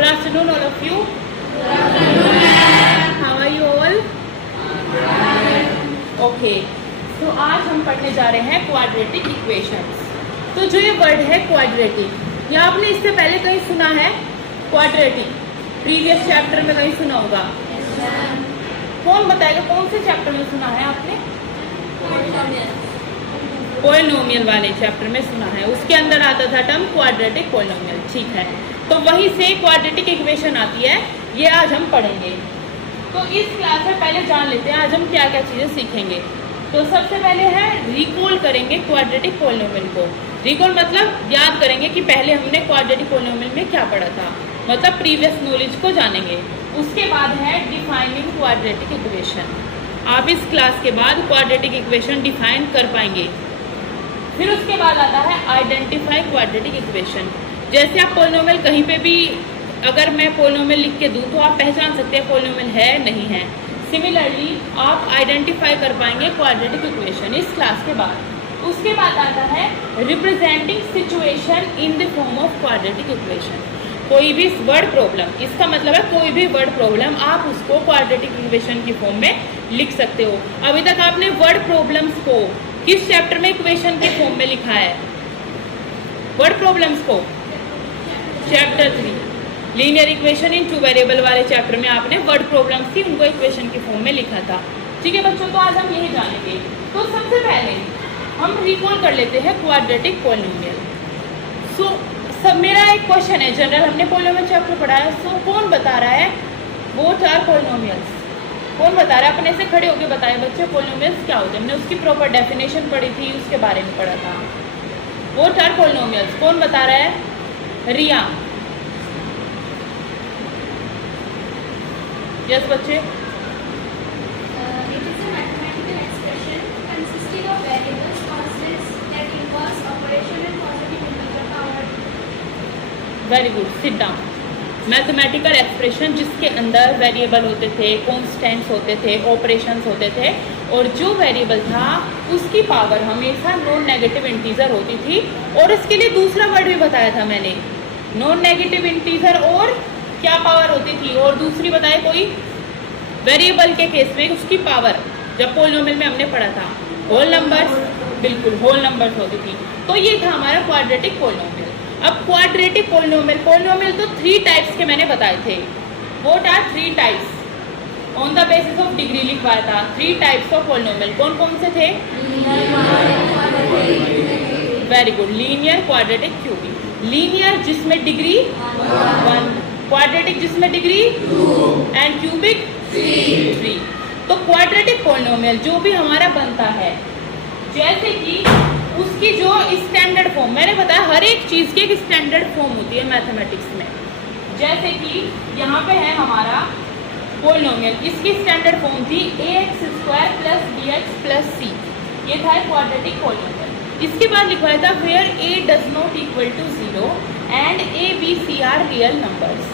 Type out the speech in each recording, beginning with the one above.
Good afternoon, all of you. How are you all? Okay. तो आज हम पढ़ने जा रहे हैं क्वाड्रेटिक इक्वेशंस। तो जो ये वर्ड है क्वाड्रेटिक, ये आपने इससे पहले कहीं सुना है? क्वाड्रेटिक प्रीवियस चैप्टर में कहीं सुना होगा? कौन बताएगा कौन से चैप्टर में सुना है आपने? पॉलिनोमियल वाले चैप्टर में सुना है, उसके अंदर आता था टर्म क्वाड्रेटिक पॉलिनोमियल। ठीक है, तो वहीं से क्वाड्रेटिक इक्वेशन आती है, ये आज हम पढ़ेंगे। तो इस क्लास में पहले जान लेते हैं आज हम क्या क्या चीज़ें सीखेंगे। तो सबसे पहले है रिकॉल करेंगे क्वाड्रेटिक पॉलिनोमियल को। रिकॉल मतलब याद करेंगे कि पहले हमने क्वाड्रेटिक पॉलिनोमियल में क्या पढ़ा था, मतलब प्रीवियस नॉलेज को जानेंगे। उसके बाद है डिफाइनिंग क्वाड्रेटिक इक्वेशन। आप इस क्लास के बाद क्वाड्रेटिक इक्वेशन डिफाइन कर पाएंगे। फिर उसके बाद आता है आइडेंटिफाई क्वाड्रेटिक इक्वेशन। जैसे आप पॉलिनोमियल कहीं पे भी अगर मैं पॉलिनोमियल लिख के दूँ तो आप पहचान सकते हैं पॉलिनोमियल है नहीं है। सिमिलरली आप आइडेंटिफाई कर पाएंगे क्वाड्रेटिक इक्वेशन इस क्लास के बाद। उसके बाद आता है representing situation in the form of quadratic equation. कोई भी वर्ड प्रॉब्लम, इसका मतलब है कोई भी वर्ड प्रॉब्लम आप उसको क्वाड्रेटिक इक्वेशन की फॉर्म में लिख सकते हो। अभी तक आपने वर्ड प्रॉब्लम्स को किस चैप्टर में इक्वेशन के फॉर्म में लिखा है? वर्ड प्रॉब्लम्स को chapter 3 linear equation in 2 variable वाले चैप्टर में आपने वर्ड प्रॉब्लम्स थी, उनको इक्वेशन के फॉर्म में लिखा था। ठीक है बच्चों, तो आज हम यही जानेंगे। तो सबसे पहले हम रिकॉल कर लेते हैं क्वाड्रेटिक पॉलिनोमियल। सब मेरा एक क्वेश्चन है, जनरल हमने पॉलिनोमियल चैप्टर पढ़ा है। सो कौन बता रहा है व्हाट आर पॉलिनोमियल्स? कौन बता रहा है? अपने से खड़े होकर बताए बच्चे पॉलिनोमियल्स क्या होते हैं। हमने उसकी प्रॉपर डेफिनेशन पढ़ी थी, उसके बारे में पढ़ा था। व्हाट आर पॉलिनोमियल्स कौन बता रहा है? रिया। यस बच्चे। Very good, sit down. Mathematical expression जिसके अंदर वेरिएबल होते थे, कॉन्स्टेंट्स होते थे, ऑपरेशंस होते थे, और जो वेरिएबल था उसकी पावर हमेशा नॉन नेगेटिव इंटीजर होती थी। और इसके लिए दूसरा वर्ड भी बताया था मैंने, नॉन नेगेटिव इंटीजर। और क्या पावर होती थी? और दूसरी बताए कोई? वेरिएबल के केस में उसकी पावर, जब पॉलिनोमियल में हमने पढ़ा था होल नंबर्स, बिल्कुल होल नंबर्स होती थी। तो ये था हमारा क्वाड्रेटिक पॉलिनोमियल। अब क्वाड्रेटिक पॉलिनोमियल, पॉलिनोमियल तो 3 टाइप्स के मैंने बताए थे। What are 3 types? On the basis of degree लिखवाया था। 3 टाइप्स ऑफ पॉलिनोमियल कौन कौन से थे? Very good, linear, quadratic, cubic. Linear जिसमें डिग्री 1, क्वाड्रेटिक जिसमें डिग्री 2 एंड क्यूबिक 3। तो क्वाड्रेटिक पॉलिनोमियल जो भी हमारा बनता है, जैसे कि उसकी जो स्टैंडर्ड फॉर्म, मैंने बताया हर एक चीज़ की एक स्टैंडर्ड फॉर्म होती है मैथमेटिक्स में। जैसे कि यहाँ पे है हमारा पॉलिनोमियल, इसकी स्टैंडर्ड फॉर्म थी ax² + bx + c। ये था क्वाड्रेटिक पॉलिनोमियल। इसके बाद लिखवाया था where a does not equal to 0 and a, b, c are real numbers।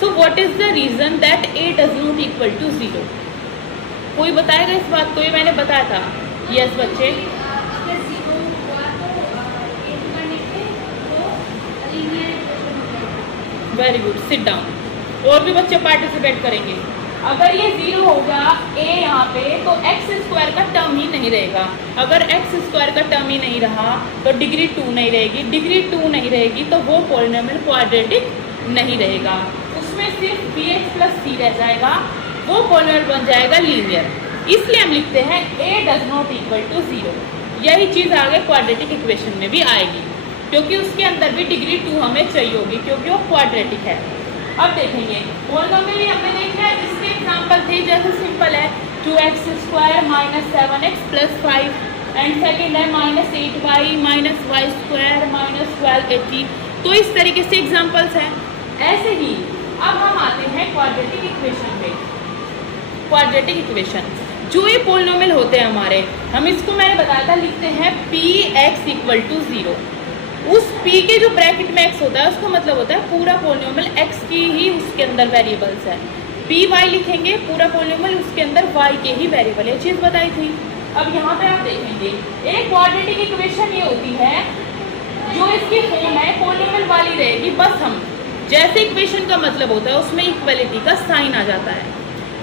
So what is the reason that a does not equal to 0? कोई बताएगा इस बात को? ये मैंने बताया था। यस बच्चे। Very good, sit down. और भी बच्चे पार्टिसिपेट करेंगे। अगर ये 0 होगा a यहाँ पे, तो x² का टर्म ही नहीं रहेगा। अगर x² का टर्म ही नहीं रहा तो डिग्री 2 नहीं रहेगी। डिग्री 2 नहीं रहेगी तो वो पॉलिनोमियल क्वाड्रेटिक नहीं रहेगा, उसमें सिर्फ bx + c रह जाएगा, वो पॉलिनोमियल बन जाएगा लीनियर। इसलिए हम लिखते हैं a does not equal to 0। यही चीज़ आगे क्वाड्रेटिक इक्वेशन में भी आएगी, क्योंकि उसके अंदर भी डिग्री 2 हमें चाहिए होगी, क्योंकि वो क्वाड्रेटिक है। अब देखेंगे पॉलिनोमियल हमने देखा है, इसके एग्जांपल थे जैसे सिंपल है 2x² - 7x + 5 एंड सेकेंड है -8y - y² - 1280। तो इस तरीके से एग्जांपल्स हैं। ऐसे ही अब हम आते हैं क्वाड्रेटिक इक्वेशन पे। क्वाड्रेटिक इक्वेशन जो ये पॉलिनोमियल होते हैं हमारे, हम इसको मैंने बताया था लिखते हैं px = 0। उस p के जो ब्रैकेट में x होता है उसका मतलब होता है पूरा पॉलिनोमियल x की ही उसके अंदर वेरिएबल्स है। पी वाई लिखेंगे पूरा पॉलिनोमियल, उसके अंदर y के ही वेरिएबल, ये चीज़ बताई थी। अब यहाँ पे आप देखेंगे एक क्वाड्रेटिक इक्वेशन ये होती है जो इसकी फॉर्म है पॉलिनोमियल वाली रहेगी, बस हम जैसे इक्वेशन का मतलब होता है उसमें इक्वलिटी का साइन आ जाता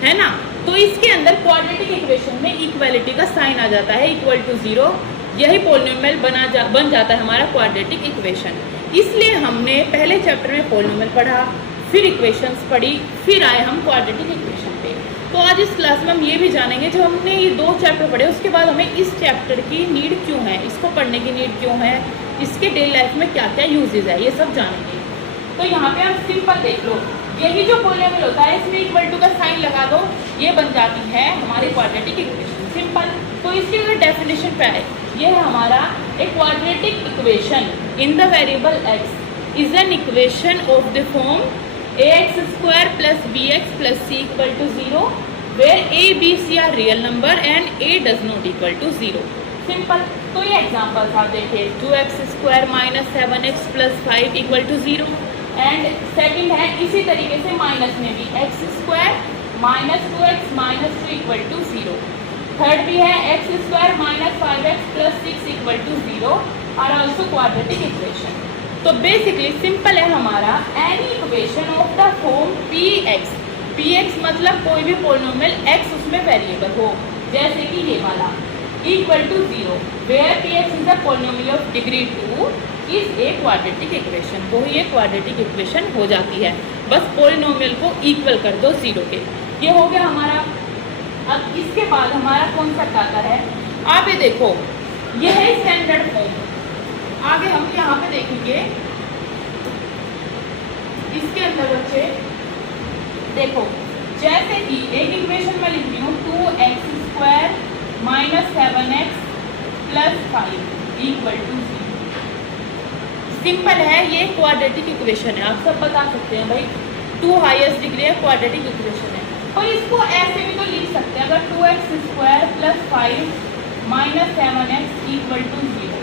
है ना। तो इसके अंदर क्वाड्रेटिक इक्वेशन में इक्वलिटी का साइन आ जाता है, इक्वल टू 0। यही पॉलिनोमियल बन जाता है हमारा क्वाड्रेटिक इक्वेशन। इसलिए हमने पहले चैप्टर में पॉलिनोमियल पढ़ा, फिर इक्वेशंस पढ़ी, फिर आए हम क्वाड्रेटिक इक्वेशन पे। तो आज इस क्लास में हम ये भी जानेंगे, जो हमने ये 2 चैप्टर पढ़े उसके बाद हमें इस चैप्टर की नीड क्यों है, इसको पढ़ने की नीड क्यों है, इसके डेली लाइफ में क्या क्या यूजेज है, ये सब जानेंगे। तो यहाँ पे आप सिंपल देख लो, यही जो पॉलिनोमियल होता है इसमें इक्वल टू का साइन लगा दो, ये बन जाती है हमारी क्वाड्रेटिक इक्वेशन, सिंपल। तो इसकी अगर डेफिनेशन पे आए, ये है हमारा एक quadratic equation in the variable x is an equation of the form ax² + bx + c = 0 where a, b, c are real number and a does not equal to 0, simple. तो ये एग्जांपल्स आप देखिए, 2x² - 7x + 5 = 0। एंड सेकंड है इसी तरीके से minus में भी x² - 2x - 2 = 0। थर्ड भी है x² - 5x + 6 = 0 और ऑल्सो क्वाड्रेटिक इक्वेशन। तो बेसिकली सिंपल है हमारा any equation of the form px मतलब कोई भी पॉलिनोमियल x उसमें वेरिएबल हो, जैसे कि ये वाला = 0 where px is the polynomial of degree 2 is a quadratic equation. वो ही एक क्वाड्रेटिक इक्वेशन हो जाती है, बस पॉलिनोमियल को इक्वल कर दो 0 के। ये हो गया हमारा। अब इसके बाद हमारा कॉन्सेप्ट आता है, आप ये देखो, ये है स्टैंडर्ड फॉर्म। आगे हम यहाँ पे देखेंगे, इसके अंदर बच्चे देखो, जैसे कि एक इक्वेशन में लिख रही हूँ 2x² - 7x + 5 = 0। सिंपल है, ये क्वाड्रेटिक इक्वेशन है, आप सब बता सकते हैं भाई, 2 हाईएस्ट डिग्री है, क्वाड्रेटिक इक्वेशन है। और इसको ऐसे भी तो लिख सकते हैं, अगर 2x² + 5 - 7x = 0।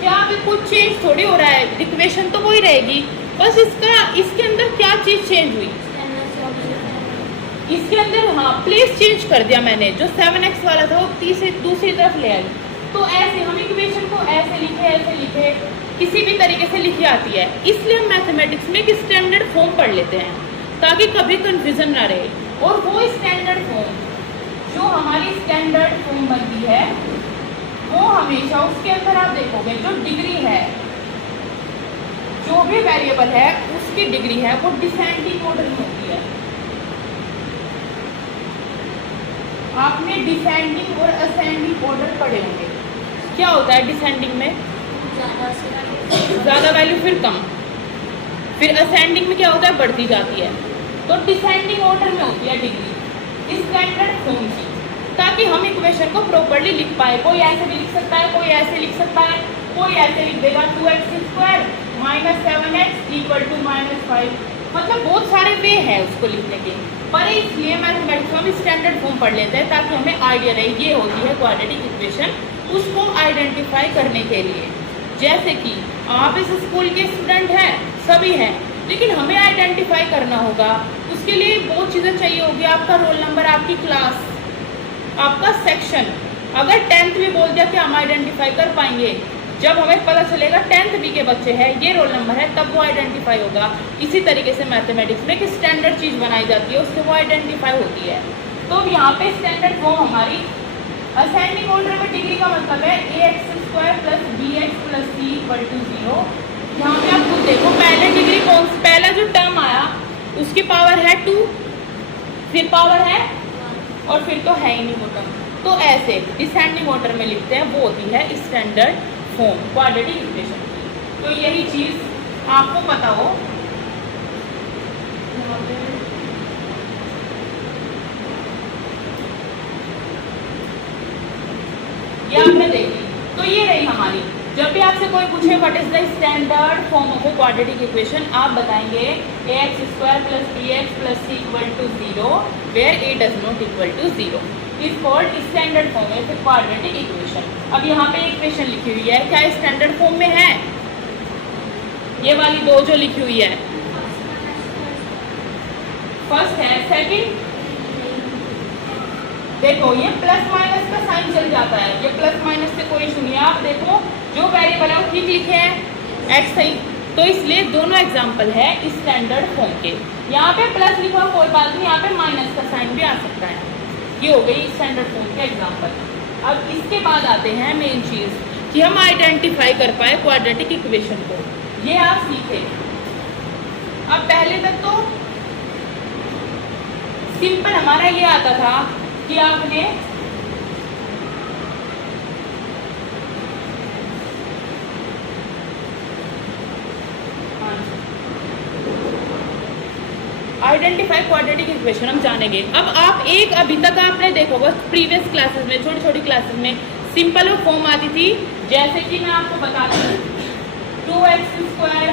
क्या अभी कुछ चेंज थोड़ी हो रहा है, इक्वेशन तो वही रहेगी, बस इसके अंदर क्या चीज चेंज हुई, इसके अंदर हाँ प्लेस चेंज कर दिया मैंने, जो 7x वाला था वो दूसरी तरफ ले आई। तो ऐसे हम इक्वेशन को ऐसे लिखे, किसी भी तरीके से लिखी आती है। इसलिए हम मैथमेटिक्स में एक स्टैंडर्ड फॉर्म पढ़ लेते हैं ताकि कभी कंफ्यूजन ना रहे। और वो स्टैंडर्ड फॉर्म, जो हमारी स्टैंडर्ड फॉर्म बनती है, वो हमेशा उसके अंदर आप देखोगे जो डिग्री है, जो भी वेरिएबल है उसकी डिग्री है वो डिसेंडिंग ऑर्डर में होती है। आपने डिसेंडिंग और असेंडिंग ऑर्डर पढ़े होंगे। क्या होता है डिसेंडिंग में? ज़्यादा वैल्यू फिर कम, फिर असेंडिंग में क्या होता है, बढ़ती जाती है। तो डिसेंडिंग ऑर्डर में होती है डिग्री स्टैंडर्ड फॉर्म की, ताकि हम इक्वेशन को प्रॉपर्ली लिख पाए। कोई ऐसे भी लिख सकता है, कोई ऐसे लिख सकता है, कोई ऐसे लिख देगा 2x² - 7x = -5। मतलब बहुत सारे वे हैं उसको लिखने के, पर इसलिए मैथमेटिक्स में हम स्टैंडर्ड फॉर्म पढ़ लेते हैं ताकि हमें आइडिया रहे ये होती है क्वाड्रेटिक इक्वेशन, उसको आइडेंटिफाई करने के लिए। जैसे कि आप इस स्कूल के स्टूडेंट हैं, सभी हैं, लेकिन हमें आइडेंटिफाई करना होगा, उसके लिए बहुत चीज़ें चाहिए होगी, आपका रोल नंबर, आपकी क्लास, आपका सेक्शन। अगर 10th में बोल दिया कि हम आइडेंटिफाई कर पाएंगे, जब हमें पता चलेगा 10th बी के बच्चे हैं, ये रोल नंबर है, तब वो आइडेंटिफाई होगा। इसी तरीके से मैथमेटिक्स में एक स्टैंडर्ड चीज़ बनाई जाती है, उससे वो आइडेंटिफाई होती है। तो यहाँ पे स्टैंडर्ड फॉर्म हमारी असेंडिंग ऑर्डर में डिग्री का मतलब है ax² + bx + c = 0। यहाँ पे आप खुद देखो, पहले डिग्री पहला जो टर्म आया उसकी पावर है 2, फिर पावर है, और फिर तो है ही नहीं वो टर्म। तो ऐसे डिसेंडिंग ऑर्डर में लिखते हैं, वो होती है स्टैंडर्ड फॉर्म क्वाड्रेटिक इक्वेशन की। तो यही चीज़ आपको पता हो। ये आपने देखी, तो ये रही हमारी। जब भी आपसे कोई पूछे what is the standard form of A quadratic equation, आप बताएंगे ax² + bx + c = 0 where a does not equal to 0 is called standard form of A quadratic equation. अब यहाँ पे इक्वेशन लिखी हुई है, क्या स्टैंडर्ड फॉर्म में है? ये वाली 2 जो लिखी हुई है, फर्स्ट है, सेकंड देखो ये प्लस माइनस का साइन चल जाता है, ये प्लस माइनस से कोई इशू नहीं है। आप देखो जो वेरिएबल है वो ठीक लिखे हैं, एक्स सही, तो इसलिए दोनों एग्जाम्पल है स्टैंडर्ड फॉर्म के। यहाँ पे प्लस लिखा हुआ कोई बात नहीं, यहाँ पे माइनस का साइन भी आ सकता है। ये हो गई स्टैंडर्ड फॉर्म के एग्जाम्पल। अब इसके बाद आते हैं मेन चीज़ कि हम आइडेंटिफाई कर पाए क्वाड्रेटिक इक्वेशन को। ये आप सीखे। अब पहले तक तो सिंपल हमारा ये आता था कि आपने आइडेंटिफाई क्वाड्रेटिक इक्वेशन हम जानेंगे। अब आप एक अभी तक आपने देखा होगा प्रीवियस क्लासेस में, छोटी छोटी क्लासेस में सिंपल फॉर्म आती थी, जैसे कि मैं आपको बता दूँ 2x² - 7x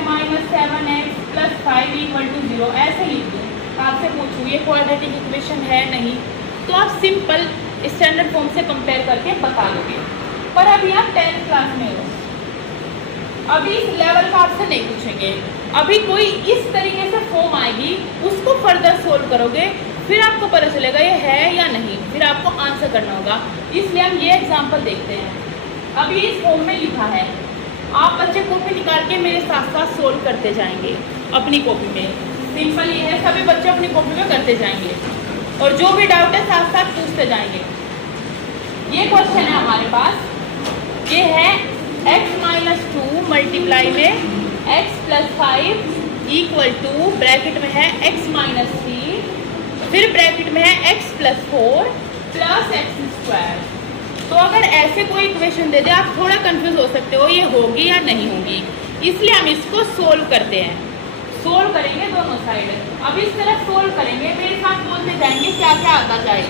+ 5 = 0 ऐसे लिख दूँ। आपसे पूछूँ ये क्वाड्रेटिक इक्वेशन है नहीं, तो आप सिंपल स्टैंडर्ड फॉर्म से कंपेयर करके बता दोगे। पर अभी आप 10th क्लास में हो, अभी इस लेवल का आपसे नहीं पूछेंगे। अभी कोई इस तरीके से फॉर्म आएगी, उसको फर्दर सोल्व करोगे, फिर आपको पता चलेगा ये है या नहीं, फिर आपको आंसर करना होगा। इसलिए हम ये एग्जांपल देखते हैं। अभी इस फॉर्म में लिखा है, आप बच्चे कॉपी निकाल के मेरे साथ साथ सोल्व करते जाएंगे अपनी कॉपी में। सिंपल ये है, सभी बच्चे अपनी कॉपी में करते जाएंगे और जो भी डाउट है साथ साथ पूछते जाएंगे। ये क्वेश्चन है हमारे पास, ये है x - 2 मल्टीप्लाई में x + 5 = ब्रैकेट में है x - 3, फिर ब्रैकेट में है x + 4 + x²। तो अगर ऐसे कोई इक्वेशन दे दे, आप थोड़ा कंफ्यूज हो सकते हो ये होगी या नहीं होगी, इसलिए हम इसको सोल्व करते हैं। सोल्व करेंगे दोनों साइड। अब इस तरह सोल्व करेंगे, मेरे साथ बोलते जाएंगे क्या क्या आता जाए।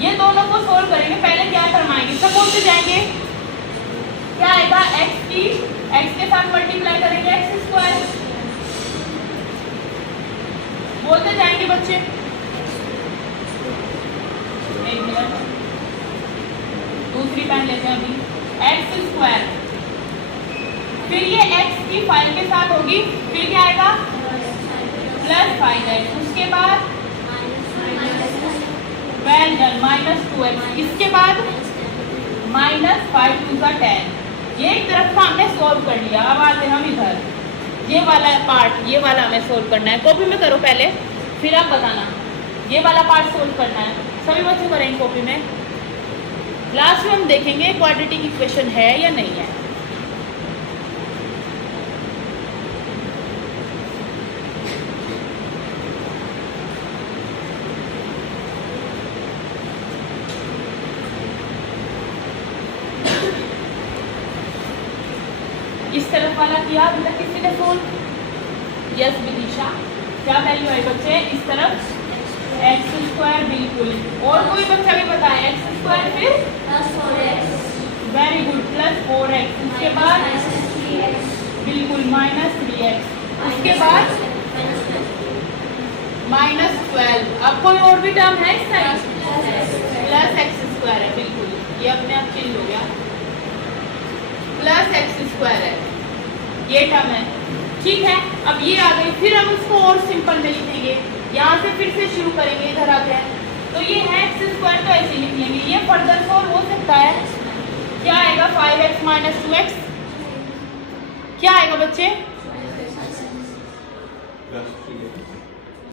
ये दोनों को सोल्व करेंगे, पहले क्या फरमाएंगे, सब बोलते जाएंगे। क्या आएगा, x के साथ मल्टीप्लाई करेंगे x²। बोलते जाएंगे बच्चे। एक मिनट, दूसरी पेन लेते हैं अभी। x², फिर ये x की 5 के साथ होगी, फिर क्या आएगा + 5x, उसके बाद वेल डन -2x, इसके बाद -5 × 2 = 10। ये एक तरफ का हमने सोल्व कर लिया। अब आते हैं हम इधर, ये वाला पार्ट, ये वाला हमें सोल्व करना है। कॉपी में करो पहले, फिर आप बताना। ये वाला पार्ट सोल्व करना है, सभी बच्चे करेंगे कॉपी में। लास्ट में हम देखेंगे क्वाड्रेटिक इक्वेशन है या नहीं है। इस तरफ वाला किया अभी तक किसी ने सोल्व? यस विदिशा, क्या वैल्यू है बच्चे इस तरफ? x² बिल्कुल। और कोई बच्चा भी बताए x², फिर वेरी गुड +4x, उसके बाद बिल्कुल -3x, उसके बाद -12। अब कोई और भी टर्म है इस साइड? +x² है, बिल्कुल ये अपने आप चेंज हो गया, +x² है, ये टर्म है। ठीक है, अब ये आ गई, फिर हम इसको और सिंपल में लिखेंगे। यहाँ से फिर से शुरू करेंगे, इधर आ गया तो ये है x² तो ऐसे लिख लेंगे। ये फर्दर सोल्व हो सकता है। क्या आएगा 5x - 2x, क्या आएगा बच्चे?